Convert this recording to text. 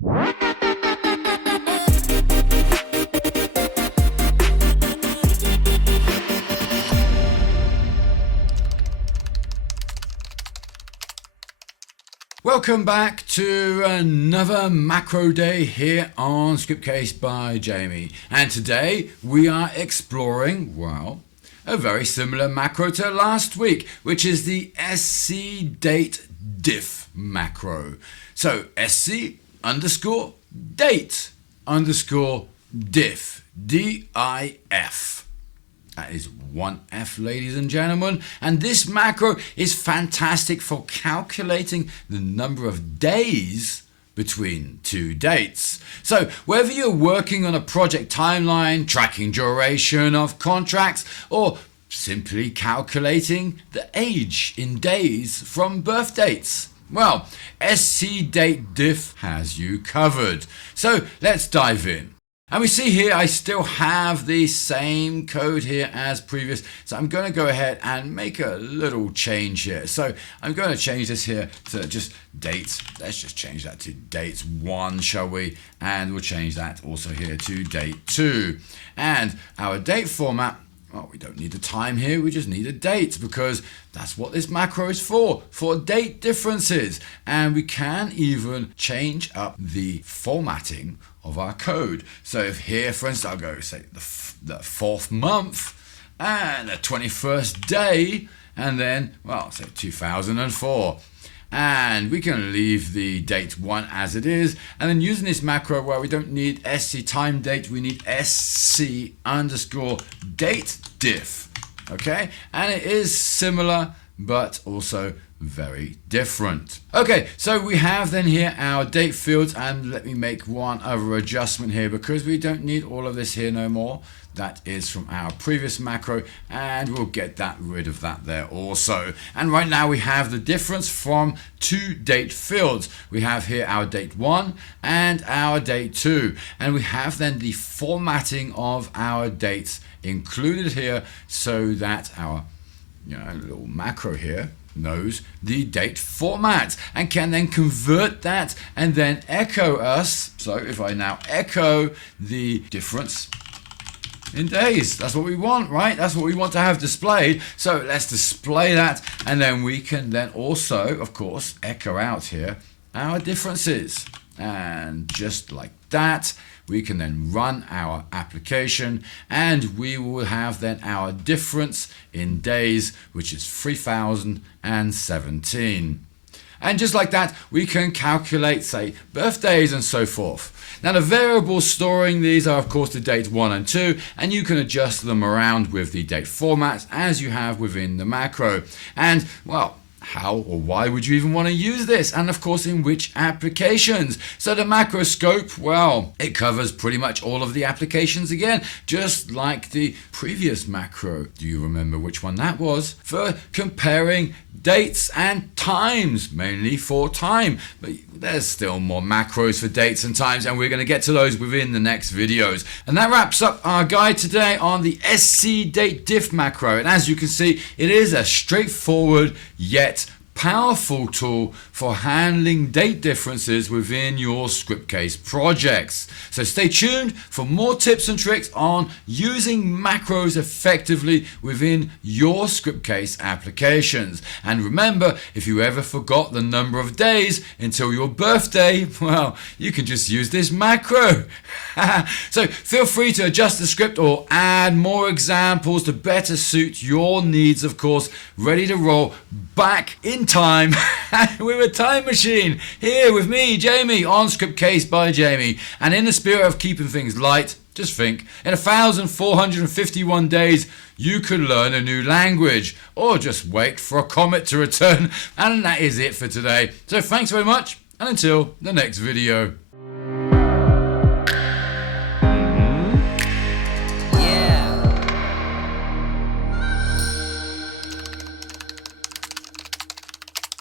Welcome back to another macro day here on Scriptcase by Jamie, and today we are exploring, well, a very similar macro to last week, which is the SC date diff macro. So SC underscore date underscore diff, DIF. That is one F, ladies and gentlemen. And this macro is fantastic for calculating the number of days between two dates. So whether you're working on a project timeline, tracking duration of contracts, or simply calculating the age in days from birth dates, well, SC date diff has you covered. So let's dive in. And we see here I still have the same code here as previous, so I'm going to go ahead and make a little change here. So I'm going to change this here to just dates. Let's just change that to dates 1, shall we? And we'll change that also here to date 2. And our date format, well, we don't need the time here, we just need a date, because that's what this macro is for date differences. And we can even change up the formatting of our code. So if here, for instance, I'll go say the 4th month and the 21st day, and then, well, say 2004. And we can leave the date 1 as it is, and then using this macro where we don't need SC time date, we need SC underscore date diff. Okay, and it is similar but also very different. Okay, so we have then here our date fields, and let me make one other adjustment here because we don't need all of this here no more. That is from our previous macro, and we'll get rid of that there also. And right now we have the difference from two date fields. We have here our date 1 and our date 2, and we have then the formatting of our dates included here so that our little macro here knows the date format and can then convert that and then echo us. So if I now echo the difference in days, that's what we want, right? That's what we want to have displayed. So let's display that, and then we can then also, of course, echo out here our differences. And just like that, we can then run our application, and we will have then our difference in days, which is 3017. And just like that, we can calculate, say, birthdays and so forth. Now, the variables storing these are, of course, the dates 1 and 2, and you can adjust them around with the date formats as you have within the macro. And, well, how or why would you even want to use this? And of course, in which applications? So the macro scope, well, it covers pretty much all of the applications again, just like the previous macro. Do you remember which one that was? For comparing dates and times, mainly for time. But there's still more macros for dates and times, and we're going to get to those within the next videos. And that wraps up our guide today on the SC date diff macro. And as you can see, it is a straightforward yet powerful tool for handling date differences within your Scriptcase projects. So stay tuned for more tips and tricks on using macros effectively within your Scriptcase applications. And remember, if you ever forgot the number of days until your birthday, well, you can just use this macro. So feel free to adjust the script or add more examples to better suit your needs, of course, ready to roll back in time with a time machine here with me, Jamie, on Scriptcase by Jamie. And in the spirit of keeping things light, just think, in 1,451 days, you could learn a new language, or just wait for a comet to return. And that is it for today. So thanks very much, and until the next video.